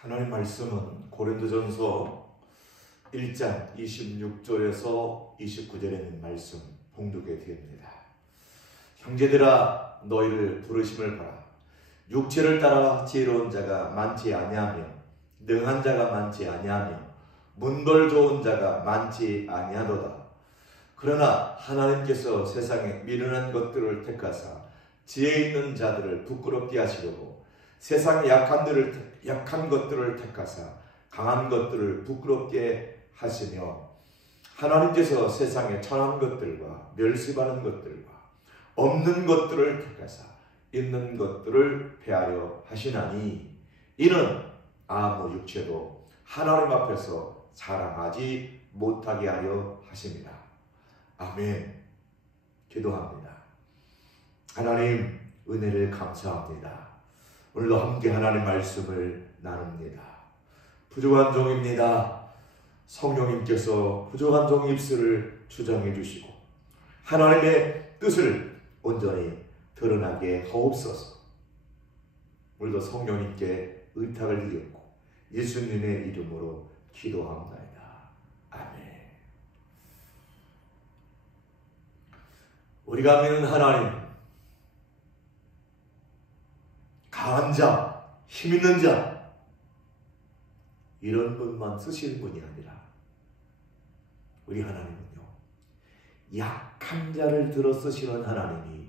하나님 말씀은 고린도전서 1장 26절에서 29절에 있는 말씀 봉독해 드립니다. 형제들아 너희를 부르심을 봐라. 육체를 따라 지혜로운 자가 많지 아니하며 능한 자가 많지 아니하며 문벌 좋은 자가 많지 아니하도다. 그러나 하나님께서 세상에 미련한 것들을 택하사 지혜 있는 자들을 부끄럽게 하시려고 세상의 약한 것들을 택하사 강한 것들을 부끄럽게 하시며 하나님께서 세상의 천한 것들과 멸시받는 것들과 없는 것들을 택하사 있는 것들을 폐하려 하시나니 이는 아무 육체도 하나님 앞에서 자랑하지 못하게 하려 하십니다. 아멘. 기도합니다. 하나님 은혜를 감사합니다. 오늘도 함께 하나님 말씀을 나눕니다. 부족한 종입니다. 성령님께서 부족한 종 입술을 주장해 주시고 하나님의 뜻을 온전히 드러나게 하옵소서. 오늘도 성령님께 의탁을 드렸고 예수님의 이름으로 기도합니다. 아멘. 우리가 믿는 하나님, 강한 자, 힘 있는 자, 이런 분만 쓰시는 분이 아니라 우리 하나님은요, 약한 자를 들어 쓰시는 하나님이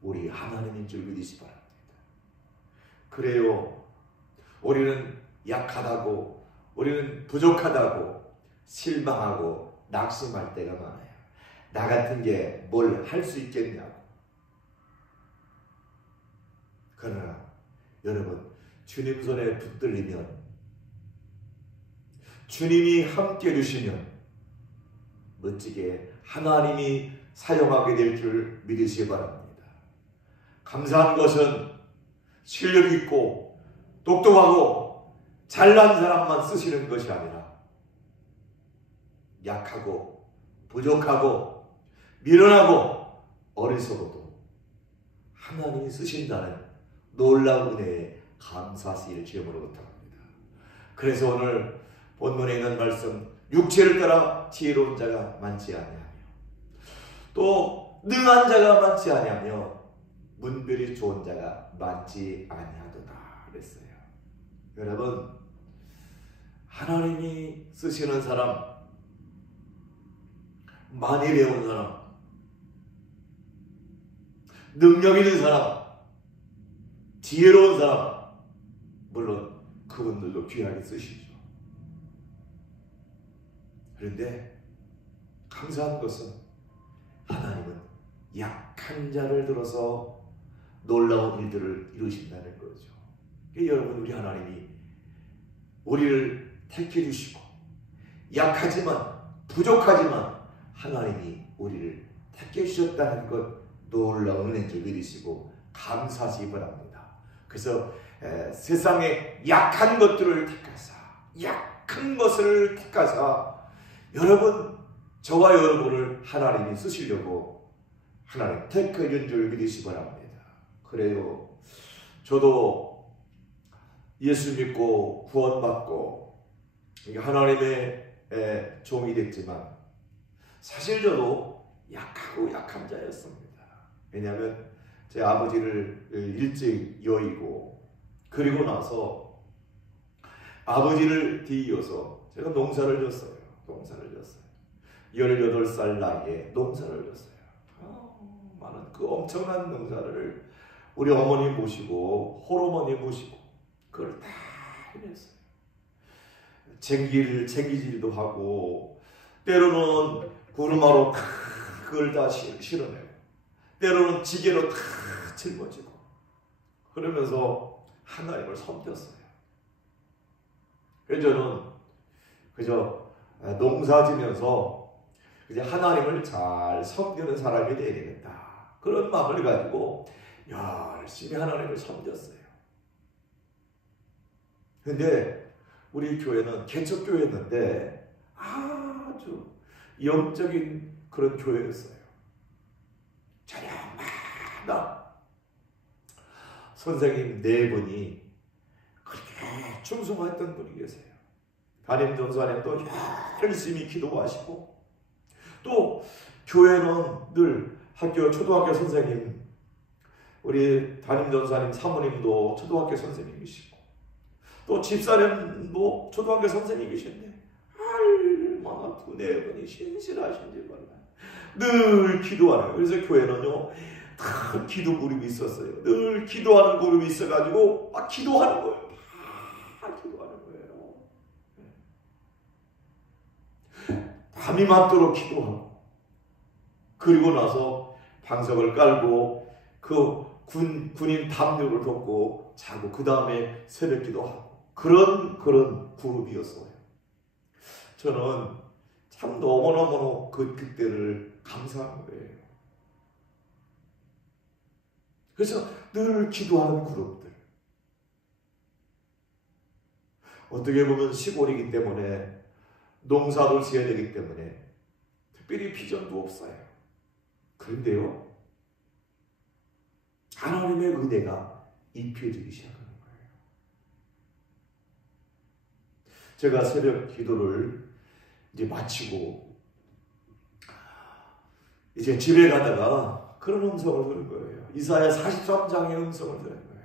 우리 하나님인 줄 믿으시 바랍니다. 그래요, 우리는 약하다고, 우리는 부족하다고 실망하고 낙심할 때가 많아요. 나 같은 게 뭘 할 수 있겠냐고. 그러나 여러분, 주님 손에 붙들리면, 주님이 함께 해주시면 멋지게 하나님이 사용하게 될 줄 믿으시기 바랍니다. 감사한 것은 실력 있고 똑똑하고 잘난 사람만 쓰시는 것이 아니라 약하고 부족하고 미련하고 어리석어도 하나님이 쓰신다는 놀라운 은혜에 감사하시기를 주님으로 부탁합니다. 그래서 오늘 본문에 있는 말씀, 육체를 따라 지혜로운 자가 많지 아니하며 또 능한 자가 많지 아니하며 문별이 좋은 자가 많지 아니하도다 그랬어요. 여러분, 하나님이 쓰시는 사람, 많이 배운 사람, 능력 있는 사람, 지혜로운 사람, 물론 그분들도 귀하게 쓰시죠. 그런데 감사한 것은 하나님은 약한 자를 들어서 놀라운 일들을 이루신다는 거죠. 여러분, 우리 하나님이 우리를 택해 주시고 약하지만 부족하지만 하나님이 우리를 택해 주셨다는 것 놀라운 은혜인 줄 믿으시고 감사하시기 바랍니다. 그래서 세상에 약한 것들을 택하사, 약한 것을 택하사 여러분, 저와 여러분을 하나님이 쓰시려고 하나님 택해 준 줄 믿으시기 바랍니다. 그래요, 저도 예수 믿고 구원받고 하나님의 종이 됐지만 사실 저도 약하고 약한 자였습니다. 왜냐하면 제 아버지를 일찍 여의고 그리고 나서 아버지를 뒤이어서 제가 농사를 졌어요. 18살 나이에 농사를 졌어요. 많은 그 엄청난 농사를 우리 어머니 모시고 홀어머니 모시고 그걸 다 해냈어요. 쟁기질도 하고 때로는 구루마로 그걸 다 실어내고 때로는 지게로 다 짊어지고 그러면서 하나님을 섬겼어요. 그래서 저는 그저 농사지면서 이제 하나님을 잘 섬기는 사람이 되어야 되겠다, 그런 마음을 가지고 열심히 하나님을 섬겼어요. 근데 우리 교회는 개척교회였는데 아주 영적인 그런 교회였어요. 저녁마다 선생님 4분이 그렇게 충성했던 분이 계세요. 담임 전사님도 열심히 기도하시고, 또 교회는 늘 초등학교 선생님, 우리 담임 전사님 사모님도 초등학교 선생님이시고, 또 집사님도 초등학교 선생님이신데 얼마나 두네 분이 신실하신지 몰라요. 늘 기도하는 거예요. 그래서 교회는요, 다 기도 그룹이 있었어요. 늘 기도하는 그룹이 있어가지고 막 기도하는 거예요. 다 기도하는 거예요. 밤이 맞도록 기도하고, 그리고 나서 방석을 깔고 그 군인 담요를 덮고 자고, 그 다음에 새벽 기도하고, 그런 그룹이었어요. 저는 참 너무너무 그때를 감사한 거예요. 그래서 늘 기도하는 그룹들. 어떻게 보면 시골이기 때문에, 농사도 지어야 되기 때문에 특별히 비전도 없어요. 그런데요, 하나님의 은혜가 입혀지기 시작하는 거예요. 제가 새벽 기도를 이제 마치고 이제 집에 가다가 그런 음성을 들은 거예요. 이사야 43장의 음성을 들은 거예요.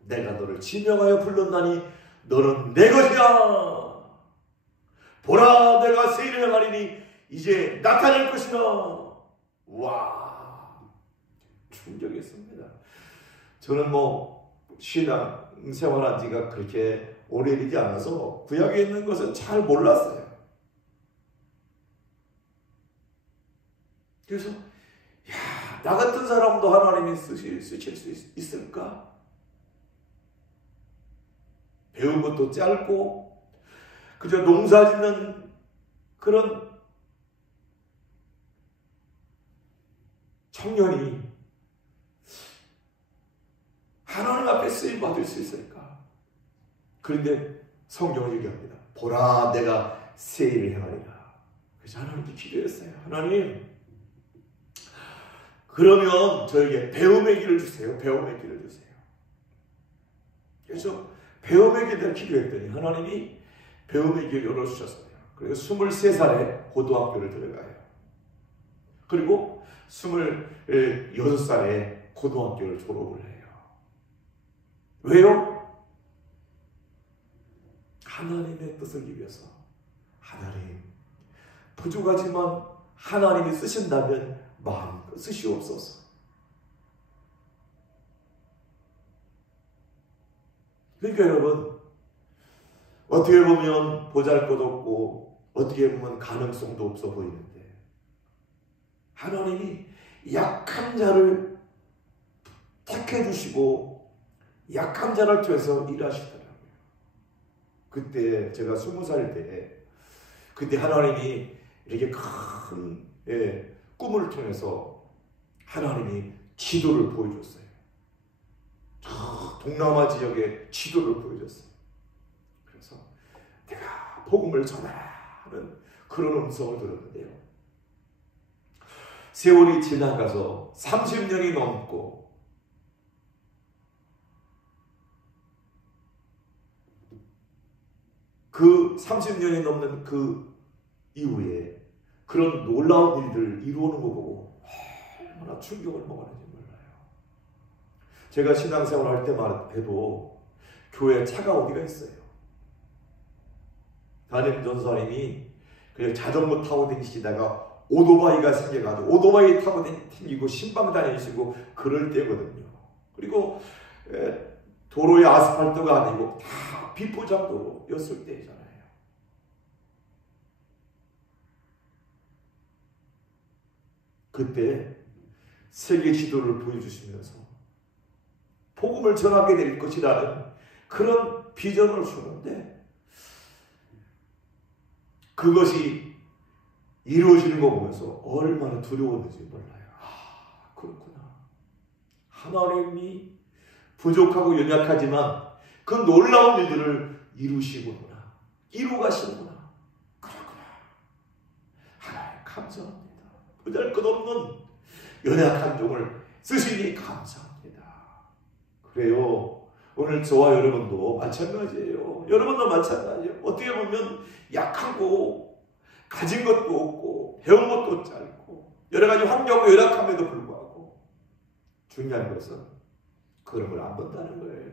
내가 너를 지명하여 불렀나니 너는 내 것이야. 보라, 내가 새 일을 행하리니 이제 나타날 것이라. 와, 충격했습니다. 저는 신앙 생활한 지가 그렇게 오래되지 않아서 구약에 있는 것은 잘 몰랐어요. 그래서 나 같은 사람도 하나님이 쓰실 수 있을까? 배운 것도 짧고 그저 농사 짓는 그런 청년이 하나님 앞에 쓰임 받을 수 있을까? 그런데 성경은 얘기합니다. 보라, 내가 새 일을 행하리라. 그래서 하나님께 기도했어요. 하나님, 그러면 저에게 배움의 길을 주세요. 배움의 길을 주세요. 그래서 배움의 길을 기도했더니 하나님이 배움의 길을 열어주셨어요. 그리고 23살에 고등학교를 들어가요. 그리고 26살에 고등학교를 졸업을 해요. 왜요? 하나님의 뜻을 위해서. 하나님, 부족하지만 하나님이 쓰신다면 마음껏 쓰시옵소서. 그러니까 여러분, 어떻게 보면 보잘것없고 어떻게 보면 가능성도 없어 보이는데 하나님이 약한 자를 택해 주시고 약한 자를 통해서 일하시더라고요. 그때 제가 20살 때, 그때 하나님이 이렇게 큰 꿈을 통해서 하나님이 지도를 보여줬어요. 동남아 지역의 지도를 보여줬어요. 그래서 내가 복음을 전하는 그런 음성을 들었는데요. 세월이 지나가서 30년이 넘고 그 30년이 넘는 그 이후에 그런 놀라운 일들을 이루어오는 거 보고 얼마나 충격을 먹었는지 몰라요. 제가 신앙생활 할 때만 해도 교회에 차가 어디가 있어요. 담임 전사님이 그냥 자전거 타고 다니시다가 오토바이가 생겨가지고 오토바이 타고 다니고 신방 다니시고 그럴 때거든요. 그리고 도로의 아스팔트가 아니고 다 비포장도로였을 때잖아요. 그때 세계 지도를 보여주시면서 복음을 전하게 될 것이라는 그런 비전을 주는데 그것이 이루어지는 거 보면서 얼마나 두려웠는지 몰라요. 아, 그렇구나. 하나님이 부족하고 연약하지만 그 놀라운 일들을 이루시구나. 이루가시는구나. 그렇구나. 하나님 감사합니다. 보잘것없는 연약한 종을 쓰시니 감사합니다. 그래요. 오늘 저와 여러분도 마찬가지예요. 여러분도 마찬가지예요. 어떻게 보면 약하고 가진 것도 없고 배운 것도 짧고 여러 가지 환경과 열악함에도 불구하고 중요한 것은 그런 걸 안 본다는 거예요.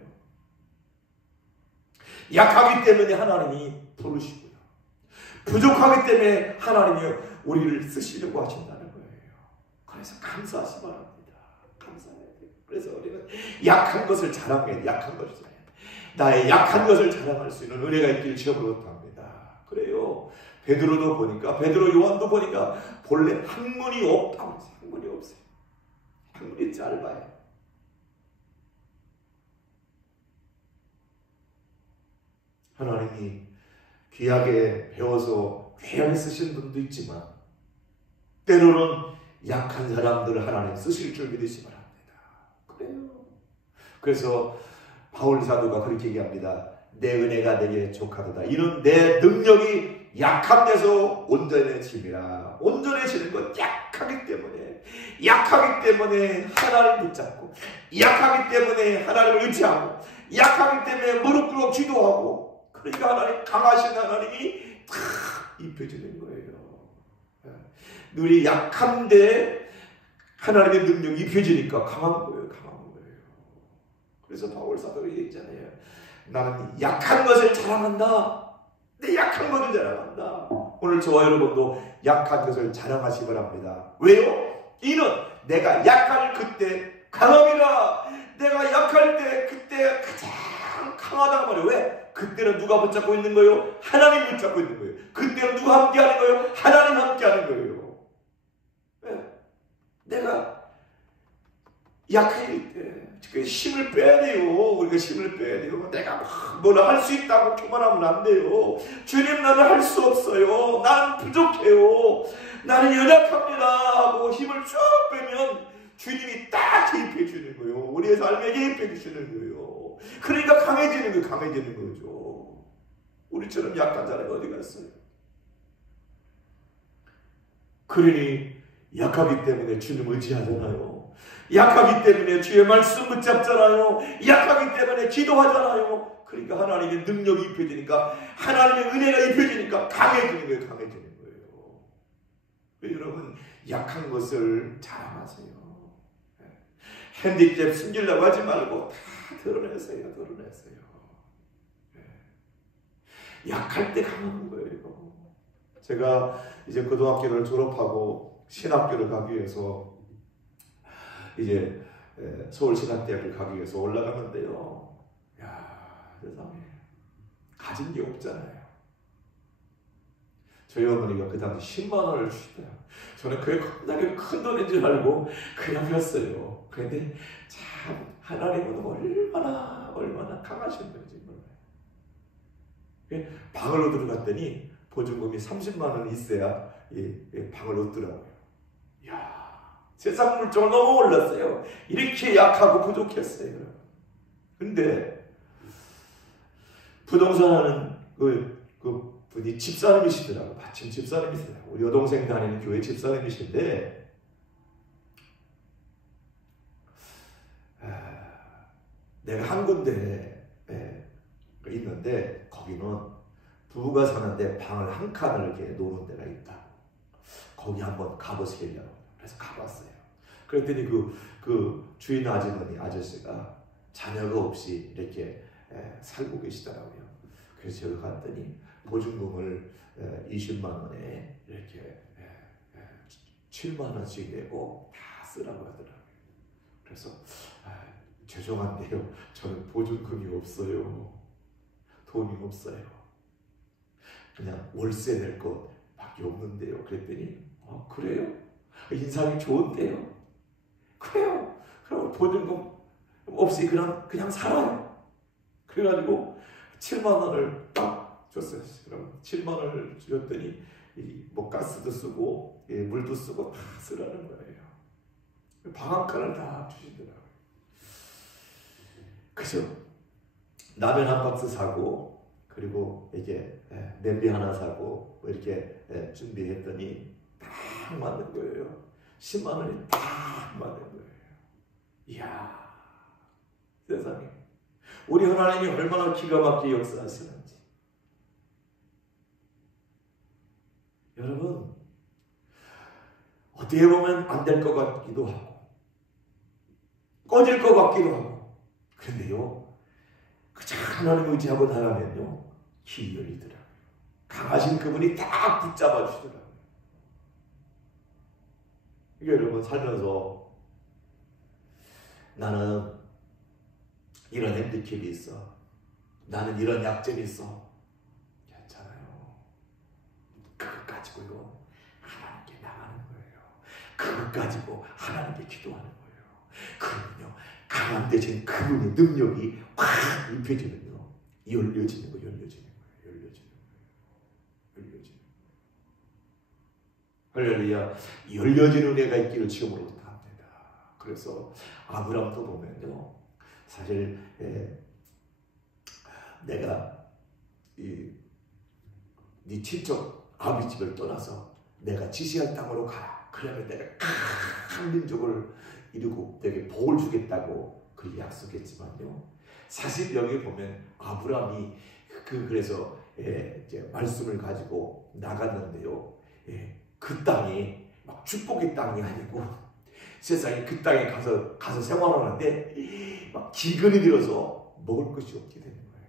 약하기 때문에 하나님이 부르시고요. 부족하기 때문에 하나님이 우리를 쓰시려고 하신다는 거예요. 그래서 감사하시 바랍니다. 감사해야 돼요. 그래서 우리는 약한 것을 자랑해야 돼요. 약한 것을 자랑해야 돼요. 나의 약한 것을 자랑할 수 있는 은혜가 있기를 주옵소서 합니다. 그래요. 베드로도 보니까 베드로 요한도 보니까 본래 학문이 없다고 했어요. 학문이 없어요. 학문이 짧아요. 하나님이 귀하게 배워서 귀하게 쓰신 분도 있지만 때로는 약한 사람들을 하나님 쓰실 줄 믿으시 바랍니다. 그래요. 그래서 바울 사도가 그렇게 얘기합니다. 내 은혜가 내게 족하도다. 이는 내 능력이 약한 데서 온전해짐이라. 온전해지는 건 약하기 때문에 하나님을 붙잡고 약하기 때문에 하나님을 의지하고 약하기 때문에 무릎 꿇고 기도하고 그러니까 하나님 강하신 하나님이 다 입혀지는 거예요. 우리 약한데 하나님의 능력이 입혀지니까 강한 거예요. 그래서 바울 사도가 얘기했잖아요. 나는 약한 것을 자랑한다. 내 약한 것을 자랑한다. 오늘 저와 여러분도 약한 것을 자랑하시 바랍니다. 왜요? 이는 내가 약할 그때 강함이라. 내가 약할 때 그때 가장 강하다고 말해요. 왜? 그때는 누가 붙잡고 있는 거예요? 하나님 붙잡고 있는 거예요. 그때는 누가 함께하는 거예요? 하나님 함께하는 거예요. 왜? 내가 약할 때 그 힘을 빼야 돼요. 우리가 힘을 빼야 돼요. 내가 막 뭐라 할 수 있다고 교만하면 안 돼요. 주님 나는 할 수 없어요. 나는 부족해요. 나는 연약합니다 하고 힘을 쭉 빼면 주님이 딱 개입해 주는 거예요. 우리의 삶에 개입해 주시는 거예요. 그러니까 강해지는 거죠. 우리처럼 약한 사람이 어디 갔어요? 그러니 약하기 때문에 주님 의지하잖아요. 약하기 때문에 주의 말씀 붙잡잖아요. 약하기 때문에 기도하잖아요. 그러니까 하나님의 능력이 입혀지니까 하나님의 은혜가 입혀지니까 강해지는 거예요. 여러분 약한 것을 자랑하세요. 핸디캡 숨기려고 하지 말고 다 드러내세요. 약할 때 강한 거예요. 제가 이제 고등학교를 졸업하고 신학교를 가기 위해서 이제 서울신학대학을 가기 위해서 올라가는데요. 야, 세상에 가진 게 없잖아요. 저희 어머니가 그 당시 10만 원을 주시더라고요. 저는 그게 겁나게 큰 돈인 줄 알고 그냥 갔어요. 그런데 참 하나님은 얼마나 강하신 건지 몰라요. 방으로 들어갔더니 보증금이 30만 원이 있어야 방을 얻더라고요. 이야, 세상 물정을 너무 몰랐어요. 이렇게 약하고 부족했어요. 근데 부동산 하는 그 분이 집사님이시더라고요. 마침 집사님이시더라고요. 우리 여동생 다니는 교회 집사님이신데 내가 한 군데 있는데 거기는 부부가 사는데 방을 한 칸을 이렇게 놓는 데가 있다. 거기 한번 가보시려고. 그래서 가봤어요. 그랬더니 그 주인 아저씨가 자녀가 없이 이렇게 살고 계시더라고요. 그래서 제가 갔더니 보증금을 20만 원에 이렇게 7만 원씩 내고 다 쓰라고 하더라고요. 그래서 죄송한데요. 저는 보증금이 없어요. 돈이 없어요. 그냥 월세 낼 것밖에 없는데요. 그랬더니 그래요? 인상이 좋은데요? 그래요. 그럼 보증금 없이 그냥 살아요. 그래가지고 7만 원을 딱 줬어요. 그럼 7만 원을 줬더니 뭐 가스도 쓰고 물도 쓰고 다 쓰라는 거예요. 방 한 칸을 다 주시더라고요. 그죠? 라면 한 박스 사고 그리고 이게 냄비 하나 사고 뭐 이렇게 준비했더니 딱 맞는 거예요. 10만 원이 딱 맞는 거예요. 이야, 세상에 우리 하나님이 얼마나 기가 막히게 역사하시는지. 여러분, 어떻게 보면 안 될 것 같기도 하고 꺼질 것 같기도 하고, 그런데요, 그저 하나님 의지하고 나가면요 길이 열리더라고요. 강하신 그분이 딱 붙잡아 주시더라고요. 이게 여러분, 살면서 나는 이런 핸디캡이 있어, 나는 이런 약점이 있어, 괜찮아요. 그것 가지고요 하나님께 나가는 거예요. 그것 가지고 하나님께 기도하는 거예요. 그러면요 강한 대신 그분의 능력이 확 입혀지면요 열려지는 거예요. 할렐루야. 열려지는 은혜가 있기를 지금으로부터 합니다. 그래서 아브라함도 보면요, 사실 내가 네 친척 아비 집을 떠나서 내가 지시할 땅으로 가라. 그러면 내가 큰 민족을 이루고 내게 복을 주겠다고 그렇게 약속했지만요, 사실 여기 보면 아브라함이 그래서 이제 말씀을 가지고 나갔는데요, 그 땅이 막 축복의 땅이 아니고 세상에 그 땅에 가서 생활하는데 막 기근이 들어서 먹을 것이 없게 되는 거예요.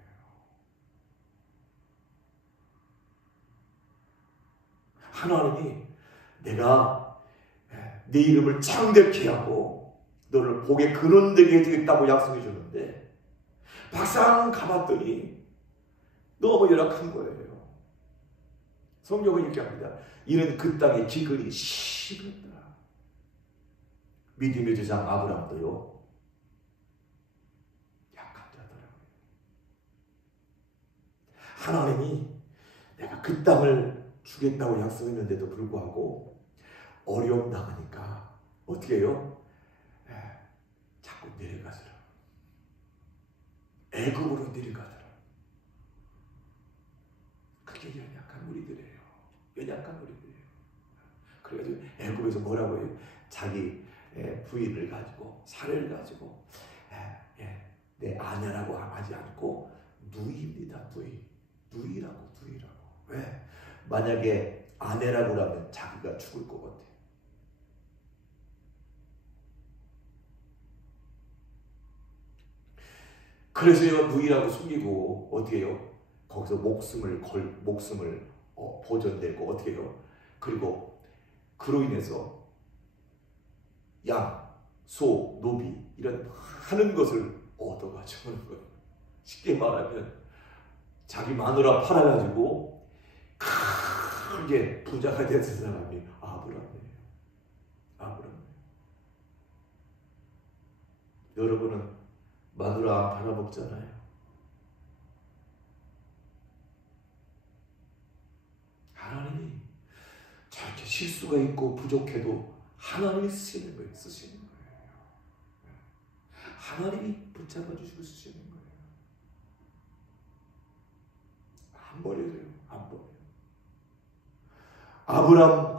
하나님이 내가 네 이름을 창대케 하고 너를 복의 근원 되게 해주겠다고 약속해 주는데 막상 가봤더니 너무 열악한 거예요. 성경은 이렇게 합니다. 이는 그 땅의 기근이 심했더라. 믿음의 제장 아브라함도요 약한 자더라고요. 하나님이 내가 그 땅을 주겠다고 약속했는데도 불구하고 어려움 당하니까 어떻게 해요? 자꾸 내려가더라. 애굽으로 내려가더라. 그게 연약한 우리들이에요. 연약한 우리들이에요. 그래가지고 애굽에서 뭐라고 해요? 자기 부인을 가지고, 사례를 가지고 내 아내라고 하지 않고 누이입니다. 누이라고. 왜? 만약에 아내라고 하면 자기가 죽을 것 같아. 그래서 누이라고 숨기고 어떻게 해요? 거기서 목숨을 보존되고 어떻게 해요? 그리고 그로 인해서 양, 소, 노비 이런 하는 것을 얻어가지고 오는 거예요. 쉽게 말하면 자기 마누라 팔아가지고 크게 부자가 된 사람이 아브라함이에요. 여러분은 마누라 팔아먹잖아요. 하나님이 저렇게 실수가 있고 부족해도 하나님이 쓰시는 거예요. 하나님이 붙잡아 주시고 쓰시는 거예요. 안 버려져요. 안 버려요.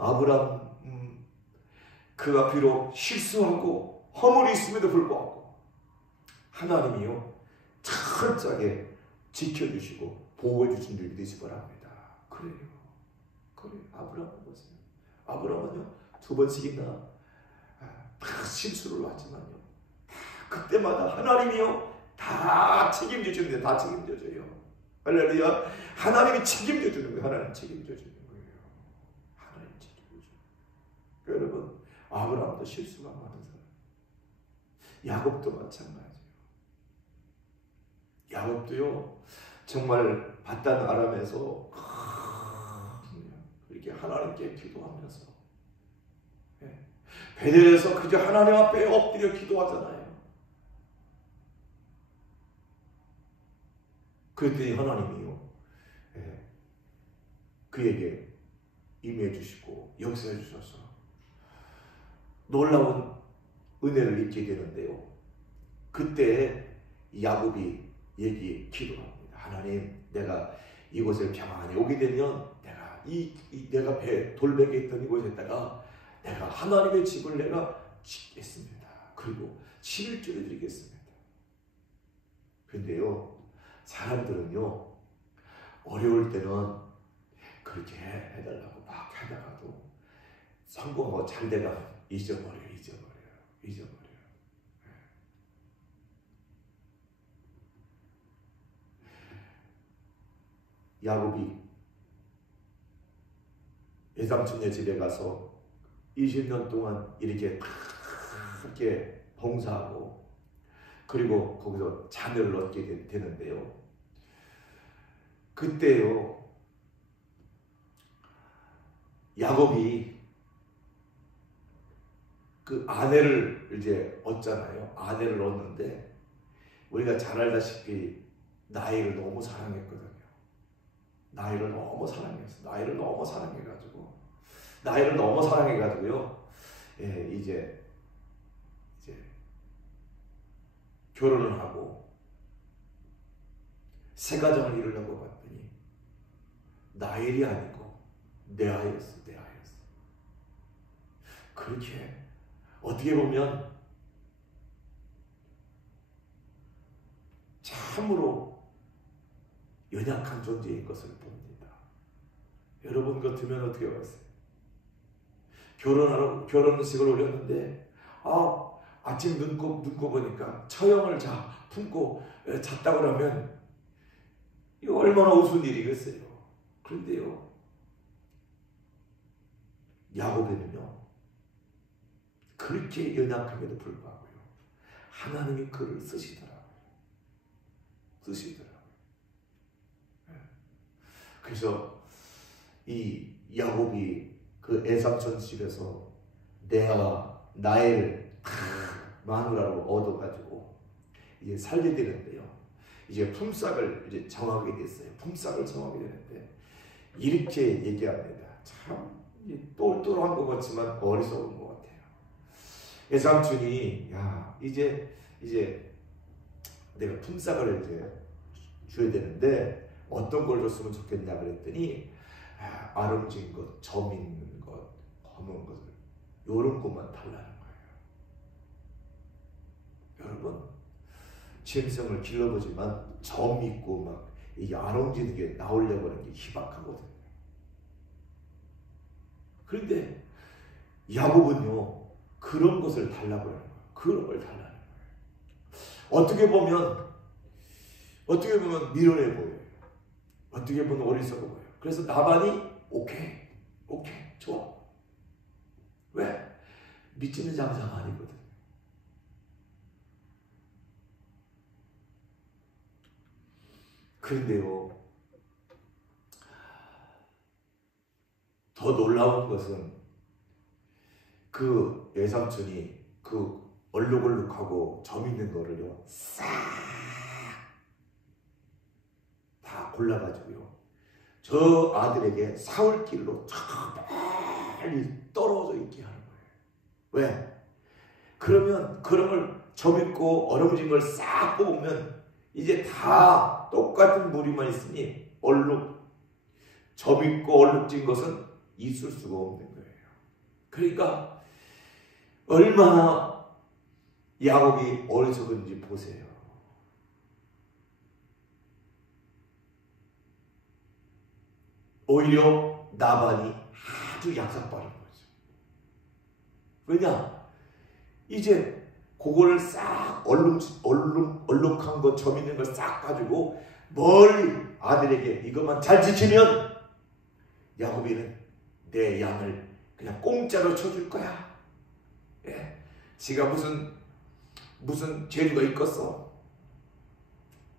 아브람 그가 비록 실수하고 허물이 있음에도 불구하고 하나님이요 철저하게 지켜주시고 보호해 주신 줄 믿으시 바랍니다. 그래요. 아브라함은 보세요. 아브라함은요 2번씩이나 실수를 하지만요 그때마다 하나님이요 다 책임져 주는데 다 책임져 줘요. 할렐루야. 하나님이 책임져 주는 거예요. 하나님 책임져 주는 거예요. 하나님 책임져 주는 거예요. 여러분, 아브라함도 실수가 많은 사람. 야곱도 마찬가지예요. 야곱도요 정말 바단 아람에서 이렇게 하나님께 기도하면서 베델에서 그저 하나님 앞에 엎드려 기도하잖아요. 그랬더니 하나님이요 그에게 임해 주시고 역사해 주셔서 놀라운 은혜를 입게 되는데요. 그때 야곱이 기도합니다. 하나님, 내가 이곳에 평안히 오게 되면 내가 돌베개 있던 이곳에다가 내가 하나님의 집을 내가 짓겠습니다. 그리고 11조를 드리겠습니다. 근데요, 사람들은요, 어려울 때는 그렇게 해달라고 막 하다가도 성공하고 잘 돼가면 잊어버려요. 야곱이 외삼촌네 집에 가서 20년 동안 이렇게 봉사하고 그리고 거기서 자녀를 얻게 되는데요. 그때요, 야곱이 그 아내를 이제 얻잖아요. 아내를 얻는데 우리가 잘 알다시피 나이를 너무 사랑했거든요. 나이를 너무 사랑해가지고요. 예, 이제 결혼을 하고 새 가정을 이루려고 봤더니 나일이 아니고 레아였어. 그렇게 어떻게 보면 참으로 연약한 존재인 것을 봅니다. 여러분 같으면 어떻게 하겠어요? 결혼식을 올렸는데 아침 눈 보니까 처형을 품고 잤다고 하면 이거 얼마나 우스운 일이겠어요. 그런데요, 야곱에는요, 그렇게 연약함에도 불구하고요, 하나님이 그를 쓰시더라고요. 그래서 이 야곱이 그 에사촌 집에서 레아와 라헬을 마누라로 얻어가지고 이제 살게 되는데요. 이제 품삯을 이제 정하게 됐어요. 품삯을 정하게 되는데 이렇게 얘기합니다. 참 똘똘한 것 같지만 어리석은 것 같아요. 에삼촌이 이제 내가 품삯을 이제 줘야 되는데 어떤 걸 줬으면 좋겠냐 그랬더니 아름진 것, 점 있는 것, 검은 것을 요런 것만 달라는 거예요. 여러분, 짐승을 길러보지만 점 있고 막 이게 아름지는 게 나오려고 하는 게 희박하거든요. 그런데 야곱은요, 그런 것을 달라고 하는 거예요. 그런 걸 달라는 거예요. 어떻게 보면 미련해 보여요. 어떻게 보면 어리석어 보여요. 그래서 나반이 오케이 좋아. 왜? 미치는 장사가 아니거든. 그런데요, 더 놀라운 것은 그 외삼촌이 그 얼룩얼룩하고 점 있는 거를요 싹 다 골라가지고요 저 아들에게 사울길로 빨리 떨어져 있게 하는 거예요. 왜? 그러면 그런 걸 점 있고 얼룩진 걸 싹 뽑으면 이제 다 똑같은 무리만 있으니 점 있고 얼룩진 것은 있을 수가 없는 거예요. 그러니까 얼마나 야곱이 어리석은지 보세요. 오히려 나반이 아주 약삭빠른 거죠. 왜냐? 이제 그거를 싹 얼룩한 거, 점 있는 걸 싹 가지고 멀리 아들에게 이것만 잘 지키면 야곱이는 내 양을 그냥 공짜로 쳐줄 거야. 예. 지가 무슨 재주가 있겠어.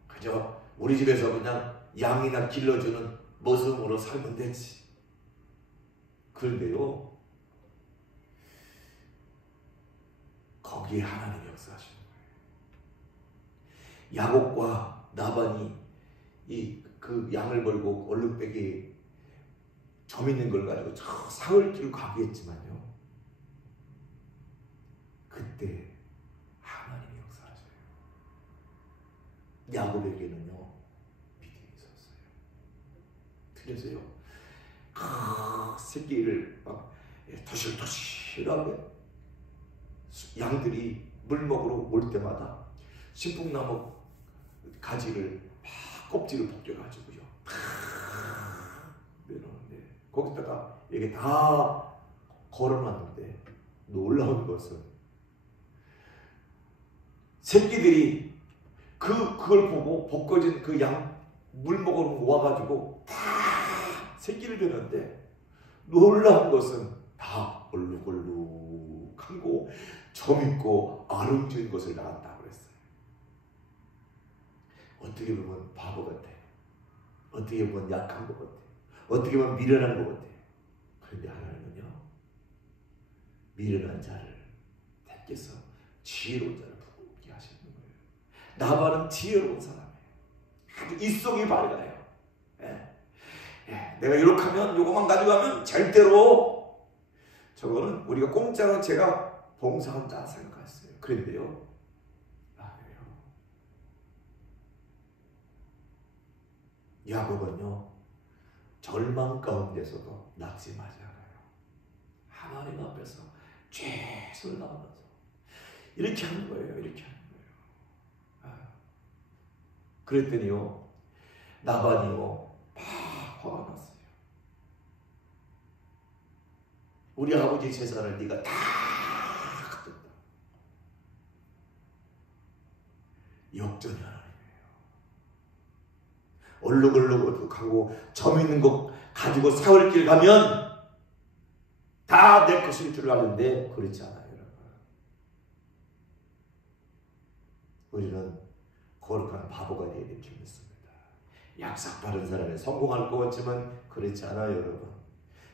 그저 우리 집에서 그냥 양이나 길러주는 모습으로 살면 되지. 그런데요, 거기에 하나님이 역사하시는 거예요. 야곱과 나반이 그 양을 버리고 얼룩배기 점 있는 걸 가지고 저 사흘길 가게 했지만요, 그때 하나님이 역사하셔요. 야곱에게는요 믿음이 있었어요. 그래서요 새끼를 막 토실토실하게 양들이 물 먹으러 올 때마다 신풍나무 가지를 막 껍질을 벗겨가지고요. 내놓는데 거기다가 이게 다 걸어놨는데 놀라운 것은 새끼들이 그걸 보고 벗겨진 그 양 물먹으로 모아가지고 다 새끼를 되는데 놀라운 것은 다 얼룩얼룩하고 점 있고 아름진 것을 낳았다고 그랬어요. 어떻게 보면 바보 같아요. 어떻게 보면 약한 것 같아요. 어떻게 보면 미련한 것 같아요. 그런데 하나님은요, 미련한 자를 택해서 지혜로운 자를 부끄럽게 하시는 거예요. 나발은 지혜로운 사람이에요. 아주 이성이 밝아요. 내가 이렇게 하면, 요거만 가져가면 절대로, 저거는 우리가 공짜로 제가 봉사한다 생각했어요. 그런데요, 아니에요. 야곱은요, 절망 가운데서도 낙심하지 않아요. 하나님 앞에서 최선을 다하면서 이렇게 하는 거예요. 이렇게 하는 거예요. 그랬더니요, 나반이요 막 화가 났어요. 우리 아버지 재산을 네가 다 가졌다. 역전이 하나님이에요. 얼룩얼룩하고 점 있는 거 가지고 세월길 가면 다 내 것일 줄 아는데 그렇지 않아요, 여러분. 우리는 거룩한 바보가 되어야 될 줄 믿습니다. 약삭 바른 사람이 성공할 것 같지만 그렇지 않아요, 여러분.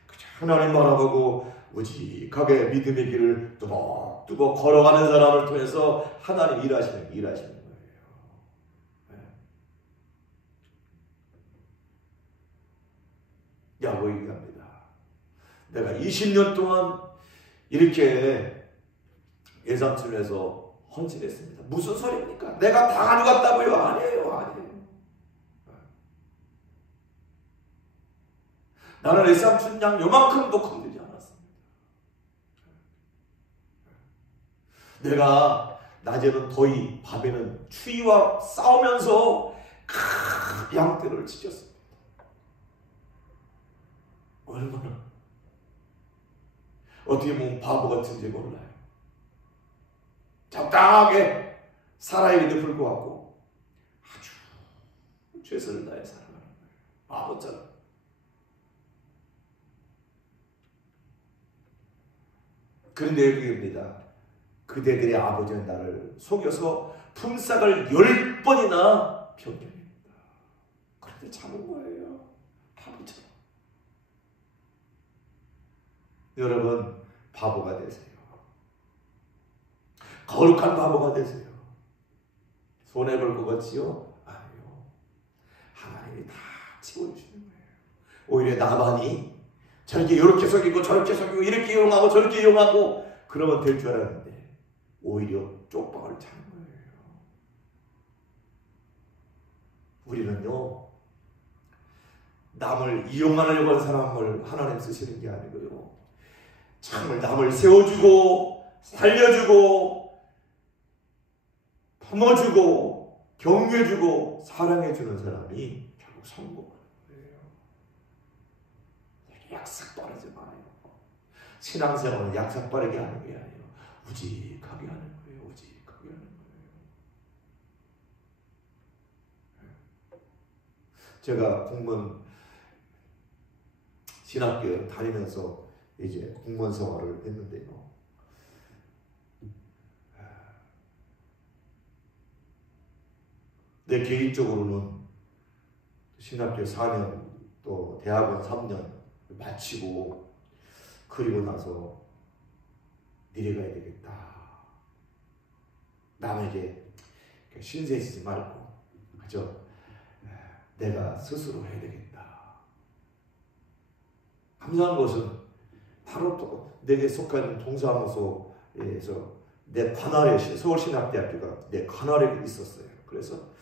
그저 하나님 바라보고 우직하게 믿음의 길을 뚜벅뚜벅 걸어가는 사람을 통해서 하나님 일하시는 거예요. 야곱 얘기합니다. 내가 20년 동안 이렇게 예산촌에서 헌신했습니다. 무슨 소리입니까? 내가 다 가져갔다고요? 아니에요, 아니에요. 나는 예산촌 양 요만큼도 건드리지 않았습니다. 내가 낮에는 더위, 밤에는 추위와 싸우면서 큰 양떼를 지켰습니다. 얼마나 어떻게 보면 바보 같은지 몰라요. 적당하게 살아야에도 불구하고 아주 최선을 다해 살아가는 거예요. 바보처럼. 그런데 여기입니다. 그대들의 아버지는 나를 속여서 품삯을 10번이나 변경합니다. 그런데 참은 거예요. 바보처럼. 여러분, 바보가 되세요. 거룩한 바보가 되세요. 손해볼 것 같지요? 아니요. 하나님이 다 채워주시는 거예요. 오히려 나반이 저렇게 이렇게 속이고 저렇게 속이고 이렇게 이용하고 저렇게 이용하고 그러면 될 줄 알았는데 오히려 쪽박을 차는 거예요. 우리는요, 남을 이용하려고 하는 사람을 하나님 쓰시는 게 아니고요, 참을 남을 세워주고 살려주고 품어주고 격려해주고 사랑해주는 사람이 결국 성공하는 거예요. 약삭 빠르지 말아요. 신앙생활은 약삭 빠르게 하는 게 아니에요. 우직하게 하는 거예요. 우직하게 하는 거예요. 제가 공무원 신학교 다니면서 이제 공무원 생활을 했는데요. 내 개인적으로는 신학교 4년 또 대학원 3년 마치고 그리고 나서 내려가야 되겠다. 남에게 신세지지 말고 그죠? 내가 스스로 해야 되겠다. 감사한 것은 바로 또 내게 속한 동사무소에서 내 관할에 서울신학대학교가 내 관할에 있었어요. 그래서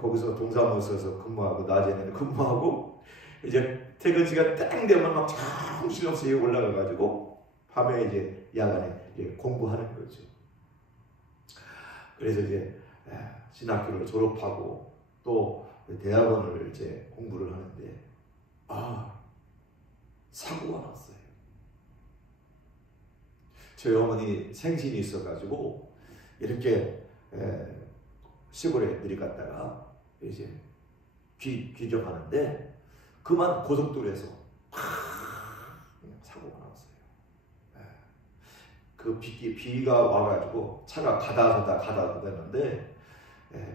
거기서 동사무소에서 근무하고 낮에는 근무하고 이제 퇴근 시간 땡 되면 막 정신없이 올라가가지고 밤에 이제 야간에 이제 공부하는 거죠. 그래서 이제 신학교를 졸업하고 또 대학원을 이제 공부를 하는데 사고가 났어요. 저희 어머니 생신이 있어가지고 이렇게 시골에 내려갔다가 이제 귀경하는데 그만 고속도로에서 사고가 났어요. 그 비가 와가지고 차가 가다 되는데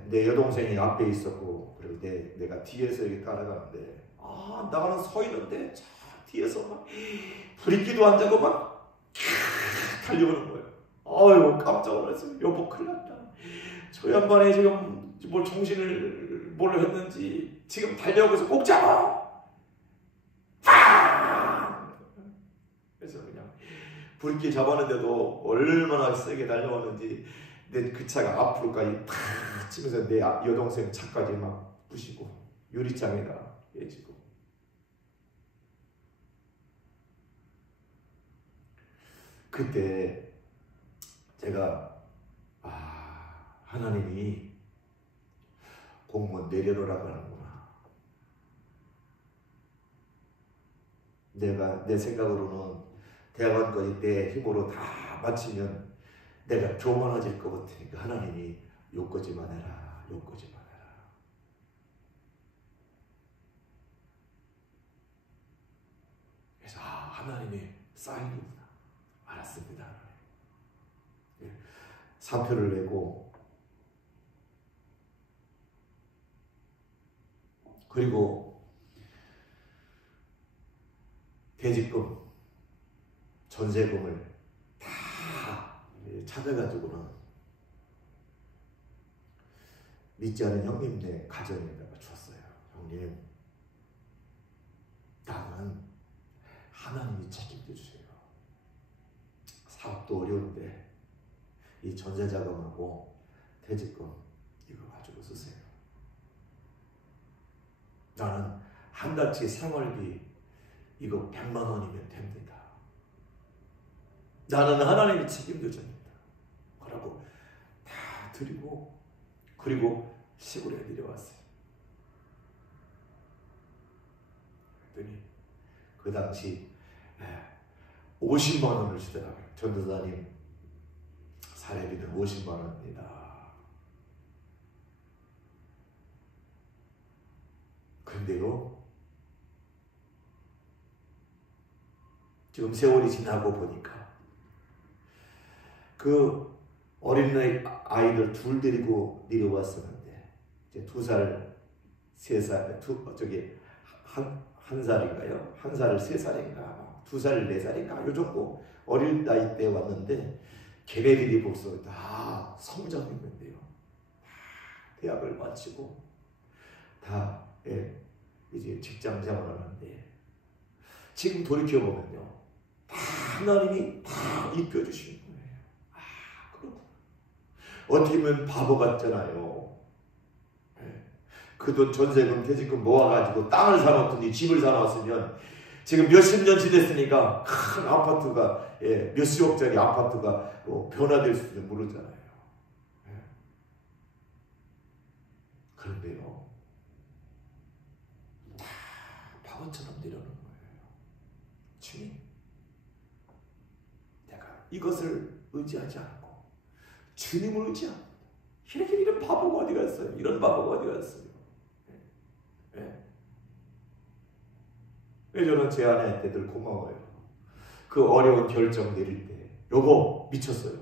내 여동생이 앞에 있었고 그리고 내가 뒤에서 이렇게 따라가는데 나는 서 있는데 차 뒤에서 막 브레이크도 안 잡고 막 달려오는 거예요. 아유 깜짝 놀랐어요. 여보 큰일 났다. 저 양반이 지금 뭘 정신을 뭘로 했는지 지금 달려오고서 꼭 잡아. 그래서 그냥 브레이크 잡았는데도 얼마나 세게 달려왔는지 내 그 차가 앞으로까지 탁 치면서 내 여동생 차까지 막 부시고 유리창에다 깨지고. 그때 제가 하나님이 공무원 내려놓으라고 하는구나. 내 생각으로는 대학원까지 내 힘으로 다 마치면 내가 교만해질 것 같으니까 하나님이 욕거지만 해라. 욕거지만 해라. 그래서 하나님의 사인이구나. 알았습니다. 사표를 내고 그리고 대지금, 전세금을 다 찾아가지고는 믿지 않은 형님네 가정에다가 줬어요. 형님, 나는 하나님이 책임져 주세요. 사업도 어려운데 이 전세자금하고 대지금 이거 가지고 쓰세요. 나는 한 달치 생활비 이거 100만 원이면 됩니다. 나는 하나님이 책임져 줍니다. 그러고 다 드리고 그리고 시골에 내려왔어요. 그랬더니 그 당시 50만 원을 주더라고요. 전도사님 사례비는 50만 원입니다. 근데요, 지금 세월이 지나고 보니까 그 어린 아이들 둘 데리고 내려왔었는데 이제 2살, 3살, 한 살인가요? 한 살을 3살인가, 2살, 4살인가 요 정도 어린 나이 때 왔는데 걔네들이 벌써 다 성장했는데요. 대학을 마치고 다 이제 직장 생활을 하는데 지금 돌이켜보면요, 다 하나님이 다 입혀주신 거예요. 그렇구나. 어떻게 보면 바보 같잖아요. 그 돈 전세금, 퇴직금 모아가지고 땅을 사놓더니 집을 사놨으면 지금 몇십 년 지냈으니까 큰 아파트가 몇십억짜리 아파트가 변화될 수도 모르잖아요. 그런데요, 다 바보처럼 내려오는 거예요. 주님, 내가 이것을 의지하지 않고 주님을 의지합니다. 이런 바보가 어디 갔어요? 이런 바보가 어디 갔어요? 왜 저는 제 아내한테 늘 고마워요. 그 어려운 결정 내릴 때 여보 미쳤어요.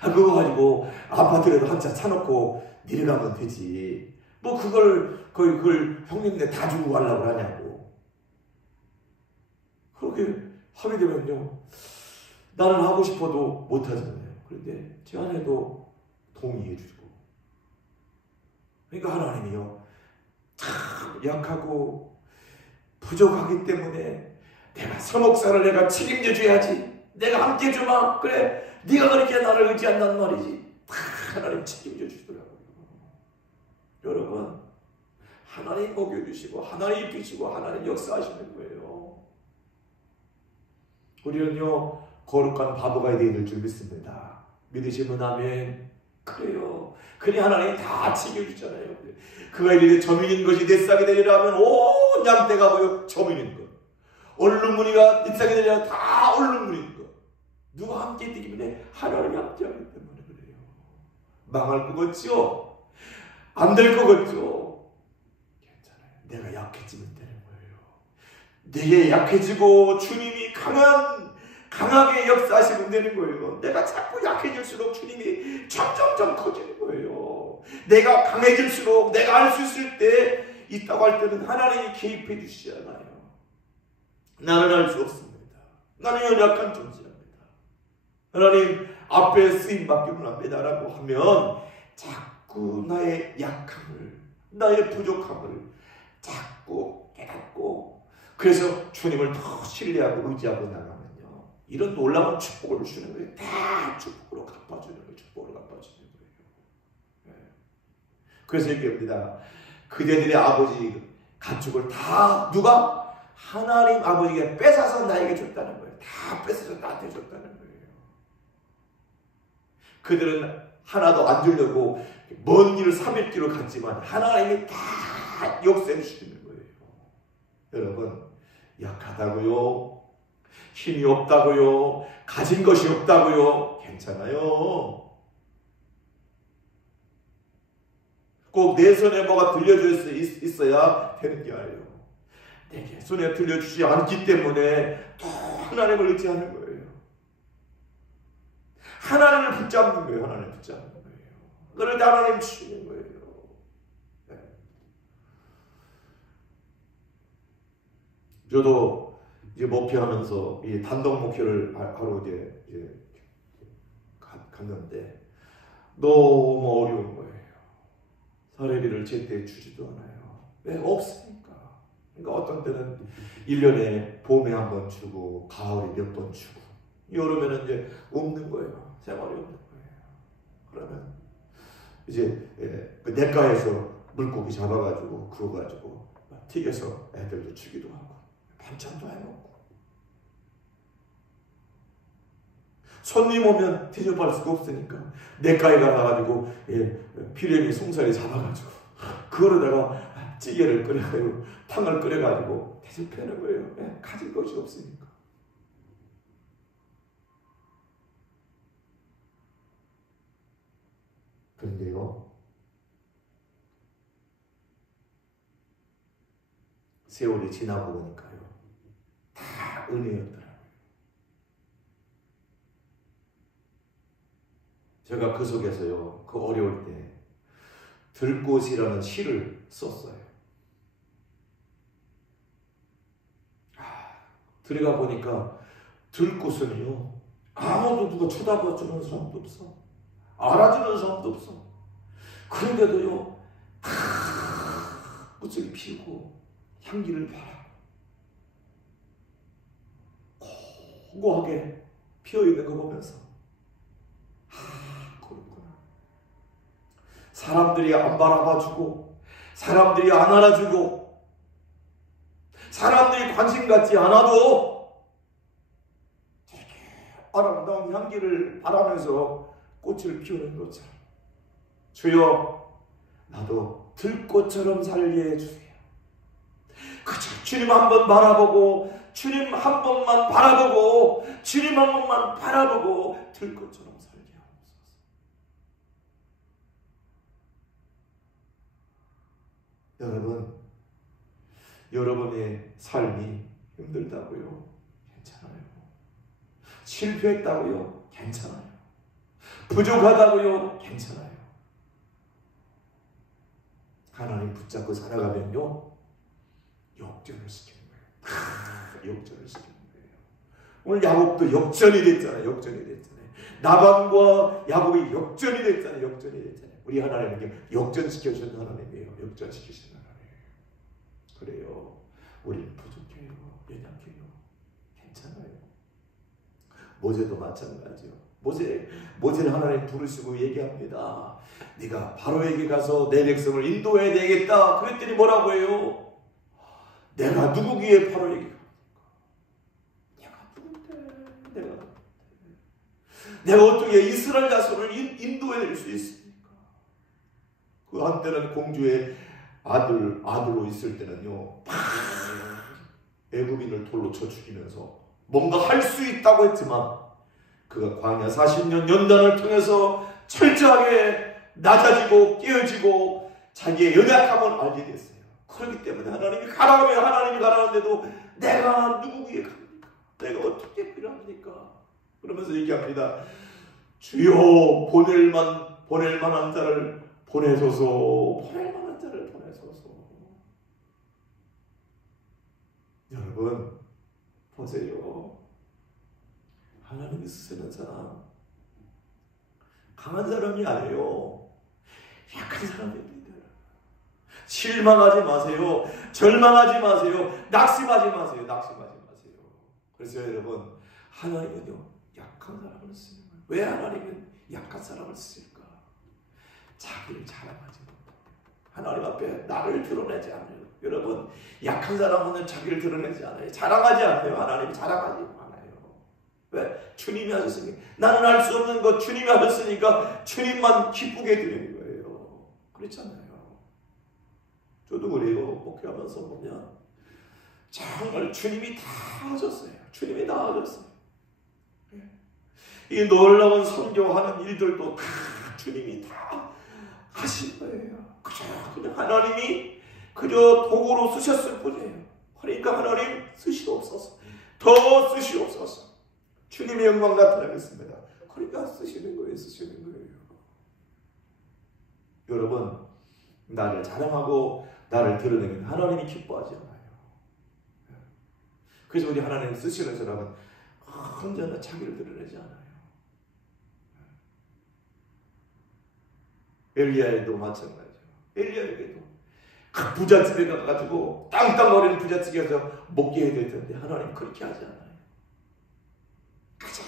그거 가지고 아파트라도 한 채 사놓고 내려가면 되지. 뭐 그걸 형님네 다 주고 가려고 하냐고. 그렇게 하게 되면요, 나는 하고 싶어도 못 하잖아요. 그런데 제 아내도 동의해 주고. 그러니까 하나님이요, 참 약하고 부족하기 때문에 내가 서목사를 내가 책임져 줘야지. 내가 함께 주마. 그래, 네가 그렇게 나를 의지한단 말이지. 하나님 책임져 주시더라고요. 여러분, 하나님 먹여주시고 하나님 입히시고 하나님 역사하시는 거예요. 우리는요, 거룩한 바보가 되어야 될 줄 믿습니다. 믿으시면 아멘. 그래요. 그러니 하나님이 다 챙겨주잖아요. 그가 이르되 점인인 것이 내 싹이 되리라 하면 온 양떼가 모여 점인인 것. 얼룩무늬가 내 싹이 되리라 다 얼룩무늬인 것. 누가 함께 있기 때문에 하나님이 함께하기 때문에 그래요. 망할 것 같죠? 안 될 것 같죠? 괜찮아요. 내가 약해지면 되는 거예요. 내게 약해지고 주님이 강하게 역사하시면 되는 거예요. 내가 자꾸 약해질수록 주님이 점점점 커지는 거예요. 내가 강해질수록 내가 할 수 있을 때 있다고 할 때는 하나님이 개입해 주시지 않아요. 나는 할 수 없습니다. 나는 연약한 존재입니다. 하나님 앞에 쓰임받기만 합니다 라고 하면 자꾸 나의 약함을, 나의 부족함을 자꾸 깨닫고, 그래서 주님을 더 신뢰하고 의지하고 나가면요, 이런 놀라운 축복을 주시는 거예요. 다 축복으로 갚아주는 거예요. 축복으로 갚아주는 거예요. 네. 그래서 얘기합니다. 그대들의 아버지 가축을 다 누가? 하나님 아버지가 뺏어서 나에게 줬다는 거예요. 다 뺏어서 나한테 줬다는 거예요. 그들은 하나도 안 주려고 먼 길을 3일길로 갔지만 하나님이 다 역사해 주시는 거예요. 여러분, 약하다고요? 힘이 없다고요? 가진 것이 없다고요? 괜찮아요. 꼭 내 손에 뭐가 들려줄 수 있어야 되는 게 아니에요. 내게 손에 들려주지 않기 때문에 또 하나님을 의지하는 거예요. 하나님을 붙잡는 거예요. 하나님을 붙잡는 거예요. 그럴 때 하나님 주시는 거예요. 네. 저도 이제 목회하면서 이 단독 목회를 하러 이제 갔는데 너무 어려운 거예요. 사례비를 제때 주지도 않아요. 왜? 없으니까. 그러니까 어떤 때는 1년에 봄에 한 번 주고 가을에 몇 번 주고 여름에는 이제 없는 거예요. 생활이 없는 거예요. 그러면 이제 그 냇가에서 물고기 잡아가지고 구워가지고 튀겨서 애들도 주기도 하고 반찬도 해먹고, 손님 오면 대접할 수가 없으니까 냇가에 가가지고 피레미 송사리 잡아가지고 그거로다가 찌개를 끓여가지고 탕을 끓여가지고 대접하는 거예요. 가질 것이 없으니까. 그런데요, 세월이 지나고 보니까요, 다 은혜였더라고요. 제가 그 속에서요, 그 어려울 때 들꽃이라는 시를 썼어요. 들어가 보니까 들꽃은요, 아무도 누가 쳐다봐주는 사람도 없어. 알아주는 사람도 없어. 그런데도요, 다 꽃을 피우고 향기를 바라고 고고하게 피어있는 거 보면서 그렇구나. 사람들이 안 바라봐주고, 사람들이 안 알아주고, 사람들이 관심 갖지 않아도 저렇게 아름다운 향기를 바라면서 꽃을 피우는 것처럼, 주여 나도 들꽃처럼 살게 해주세요. 그저 주님 한 번 바라보고, 주님 한 번만 바라보고, 주님 한 번만 바라보고 들꽃처럼 살게 하옵소서. 여러분, 여러분의 삶이 힘들다고요? 괜찮아요. 실패했다고요? 괜찮아요. 부족하다고요? 괜찮아요. 하나님 붙잡고 살아가면요, 역전을 시키는 거예요. 역전을 시키는 거예요. 오늘 야곱도 역전이 됐잖아요. 역전이 됐잖아요. 나방과 야곱이 역전이 됐잖아요. 역전이 됐잖아요. 우리 하나님은 역전시켜주는 하나님이에요. 역전시키시는 하나님이에요. 그래요. 우리는 부족해요. 연약해요. 괜찮아요. 모세도 마찬가지요. 모세를 하나님 부르시고 얘기합니다. 네가 바로에게 가서 내 백성을 인도해야 되겠다. 그랬더니 뭐라고 해요? 내가 누구기에 바로에게 갑니까? 내가 누군데? 내가 어떻게 이스라엘 자손을 인도해 줄 수 있어? 그 한때는 공주의 아들로 있을 때는요, 애굽인을 돌로 쳐 죽이면서 뭔가 할 수 있다고 했지만 그가 광야 40년 연단을 통해서 철저하게 낮아지고 깨어지고 자기의 연약함을 알게 됐어요. 그렇기 때문에 하나님이 가라면 하나님이 가라는데도 내가 누구 위에 갑니까? 내가 어떻게 필요합니까? 그러면서 얘기합니다. 주여 보낼 만한 자를 보내소서. 보낼 만한 자를 보내소서. 여러분 보세요. 하나님이 쓰시는 사람 강한 사람이 아니에요. 약한 사람입니다. 실망하지 마세요. 절망하지 마세요. 낙심하지 마세요. 낙심하지 마세요. 그래서 여러분 하나님은요 약한 사람을 쓰는 거예요. 왜 하나님은 약한 사람을 쓰실까? 자기를 자랑하지 못합니다. 하나님 앞에 나를 드러내지 않아요. 여러분 약한 사람은 자기를 드러내지 않아요. 자랑하지 않아요. 하나님 자랑하지 않아요. 왜? 주님이 하셨으니까. 나는 할 수 없는 것 주님이 하셨으니까 주님만 기쁘게 드리는 거예요. 그렇잖아요. 저도 그래요. 목회하면서 보면 정말 주님이 다 하셨어요. 주님이 다 하셨어요. 이 놀라운 선교하는 일들도 다 주님이 다 하신 거예요. 그냥 하나님이 그저 도구로 쓰셨을 뿐이에요. 그러니까 하나님 쓰시옵소서. 더 쓰시옵소서. 주님의 영광 나타나겠습니다. 그러니까 쓰시는 거예요. 쓰시는 거예요. 여러분 나를 자랑하고 나를 드러내면 하나님이 기뻐하지 않아요. 그래서 우리 하나님 쓰시는 사람은 언제나 자기를 드러내지 않아요. 엘리야에도 마찬가지예요. 엘리야에게도 부잣집에 가가지고 땅땅거리는 부잣집에서 먹게 해야 될 텐데 하나님 그렇게 하지 않아요. 가장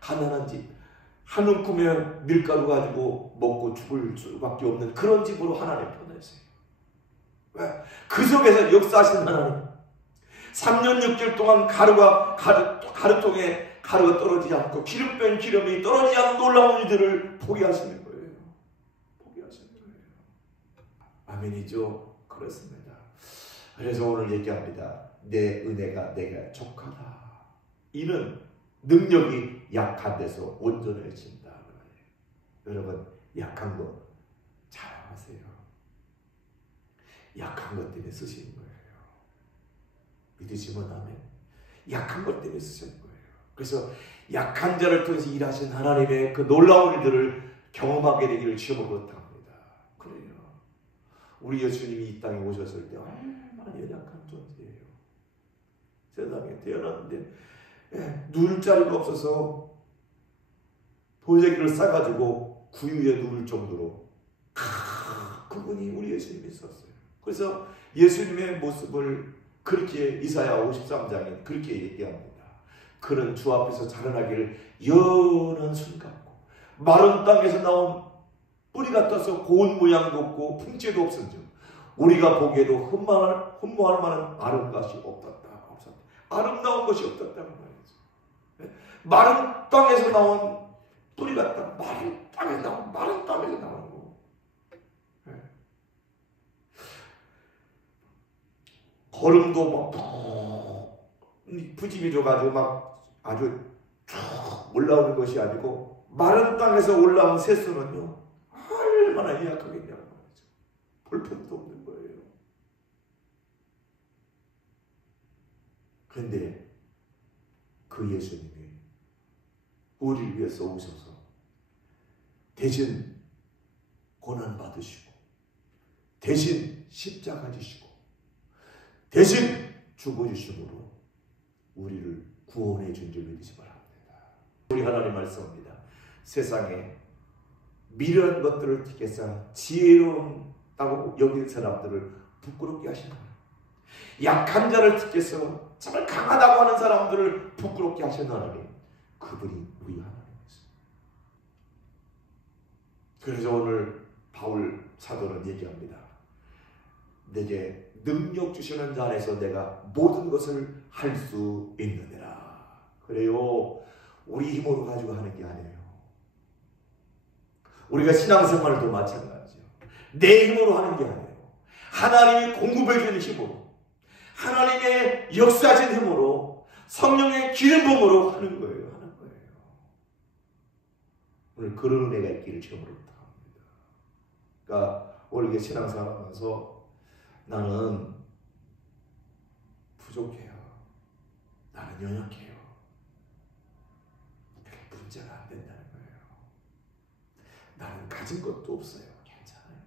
가난한 집, 한 움큼의 밀가루 가지고 먹고 죽을 수밖에 없는 그런 집으로 하나님 보내세요. 왜? 그 속에서 역사하신 하나님 3년 6개월 동안 가루통에 가루가 떨어지지 않고 기름 뺀 기름이 떨어지지 않는 놀라운 일들을 보게 하시는 거예요. 보게 하시는 거예요. 아멘이죠? 그렇습니다. 그래서 오늘 얘기합니다. 내 은혜가 내가 족하다. 이는 능력이 약한 데서 온전해진다. 여러분 약한 거 자랑하세요. 약한 것 때문에 쓰시는 거예요. 믿으시면 아멘. 약한 것 때문에 쓰시는 거예요. 그래서 약한 자를 통해서 일하신 하나님의 그 놀라운 일들을 경험하게 되기를 주님으로 부탁합니다. 그래요. 우리 예수님이 이 땅에 오셨을 때 얼마나 연약한 존재예요. 세상에 태어났는데 누울 자리가 없어서 보자기를 싸가지고 구유에 누울 정도로 그분이 우리 예수님이 있었어요. 그래서 예수님의 모습을 그렇게 이사야 53장에 그렇게 얘기합니다. 그는 주 앞에서 자라나기를 연한 순 같고 마른 땅에서 나온 뿌리가 떠서 고운 모양도 없고 풍채도 없은즉 우리가 보기에도 흠모할 만한 아름다움이 없었다. 아름다운 것이 없었다는 말이죠. 마른 땅에서 나온 뿌리 같다. 마른 땅에서 나온 거. 걸음도 막 부짐해져가지고 막 아주 쭉 올라오는 것이 아니고 마른 땅에서 올라온 새수는요 얼마나 약하겠냐는 말이죠. 볼품도 없는 거예요. 그런데 그 예수님이 우리를 위해서 오셔서 대신 고난 받으시고 대신 십자가 지시고 대신 죽어주심으로 우리를 구원해 준 줄 믿으시 바랍니다. 우리 하나님 말씀입니다. 세상에 미련한 것들을 택해서 지혜롭다고 여긴 사람들을 부끄럽게 하시는 거예요. 약한 자를 택해서 정말 강하다고 하는 사람들을 부끄럽게 하시는 하나님, 그분이 우리 하나님이십니다. 그래서 오늘 바울 사도는 얘기합니다. 내게 능력 주시는 자 안에서 내가 모든 것을 할 수 있느니라. 그래요. 우리 힘으로 가지고 하는 게 아니에요. 우리가 신앙생활도 마찬가지죠. 내 힘으로 하는 게 아니에요. 하나님이 공급해 주는 힘으로, 하나님의 역사하신 힘으로, 성령의 기름 부음으로 하는 거예요. 오늘 그런 은혜가 있기를 주님으로 부탁합니다. 그러니까 우리가 신앙생활 하면서 나는 부족해요. 나는 연약해요. 그게 문제가 안 된다는 거예요. 나는 가진 것도 없어요. 괜찮아요.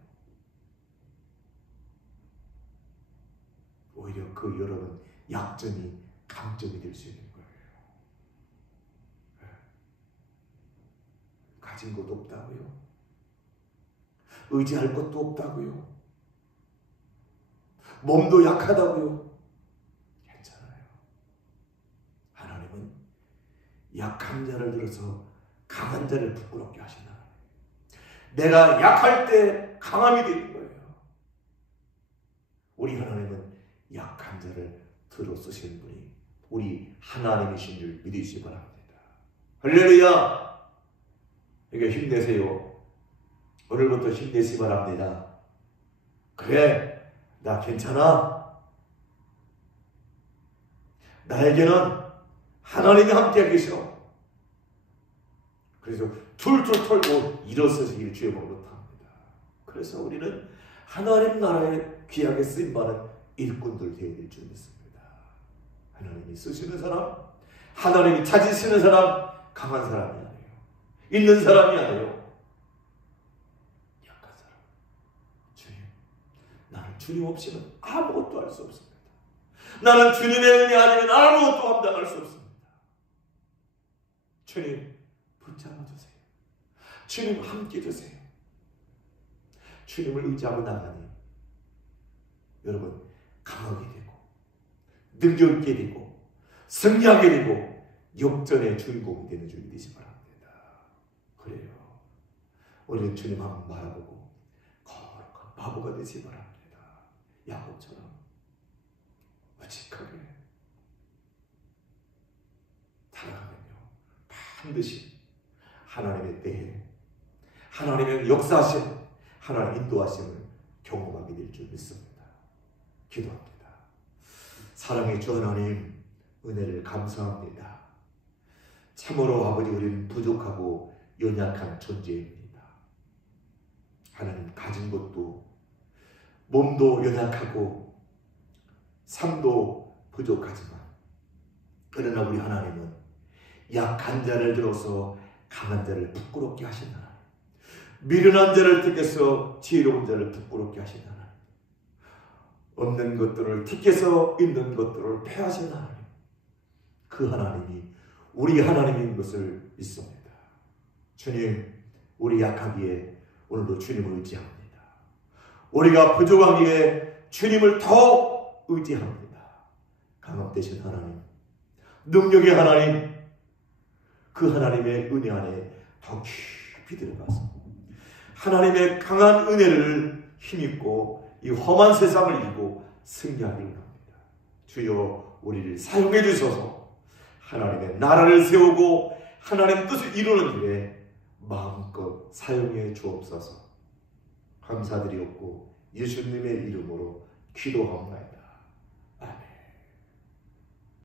오히려 그 여러분 약점이 강점이 될 수 있는 거예요. 가진 것도 없다고요? 의지할 것도 없다고요? 몸도 약하다고요? 괜찮아요. 하나님은 약한 자를 들어서 강한 자를 부끄럽게 하신다. 내가 약할 때 강함이 되는 거예요. 우리 하나님은 약한 자를 들어 쓰시는 분이 우리 하나님이신 줄 믿으시기 바랍니다. 할렐루야! 그러니까 힘내세요. 오늘부터 힘내시기 바랍니다. 그래, 나 괜찮아. 나에게는 하나님이 함께 계셔. 그래서 툴툴 털고 일어서시기를 주의 이름으로 부탁합니다. 그래서 우리는 하나님 나라에 귀하게 쓰임받은 일꾼들 되어야 될 줄 믿습니다. 하나님이 쓰시는 사람, 하나님이 찾으시는 사람, 강한 사람이 아니에요. 있는 사람이 아니에요. 약한 사람. 주님, 나는 주님 없이는 아무것도 할 수 없습니다. 나는 주님의 은혜 아니면 아무것도 감당할 수 없습니다. 주님, 붙잡아 주세요. 주님 함께 주세요. 주님을 의지하고 나가니 여러분 강하게 되고 능력 있게 되고 승리하게 되고 역전의 주인공이 되는 줄 믿으시 바랍니다. 그래요. 우리는 주님 한번 바라보고 거룩한 바보가 되시 바랍니다. 야곱처럼 우직하게 살아가면요 반드시 하나님의 때에 하나님의 역사하심, 하나님의 인도하심을 경험하게 될 줄 믿습니다. 기도합니다. 사랑의 주 하나님, 은혜를 감사합니다. 참으로 아버지, 우리는 부족하고 연약한 존재입니다. 하나님, 가진 것도 몸도 연약하고 삶도 부족하지만 그러나 우리 하나님은 약한 자를 들어서 강한 자를 부끄럽게 하신 하나님, 미련한 자를 택해서 지혜로운 자를 부끄럽게 하신 하나님, 없는 것들을 택해서 있는 것들을 패하신 하나님, 그 하나님이 우리 하나님인 것을 믿습니다. 주님, 우리 약하기에 오늘도 주님을 의지합니다. 우리가 부족하기에 주님을 더 의지합니다. 강함 되신 하나님, 능력의 하나님, 그 하나님의 은혜 안에 더 깊이 들어가서 하나님의 강한 은혜를 힘입고 이 험한 세상을 이기고 승리하기를 합니다. 주여, 우리를 사용해 주셔서 하나님의 나라를 세우고 하나님의 뜻을 이루는 일에 마음껏 사용해 주옵소서. 감사드리옵고 예수님의 이름으로 기도합니다.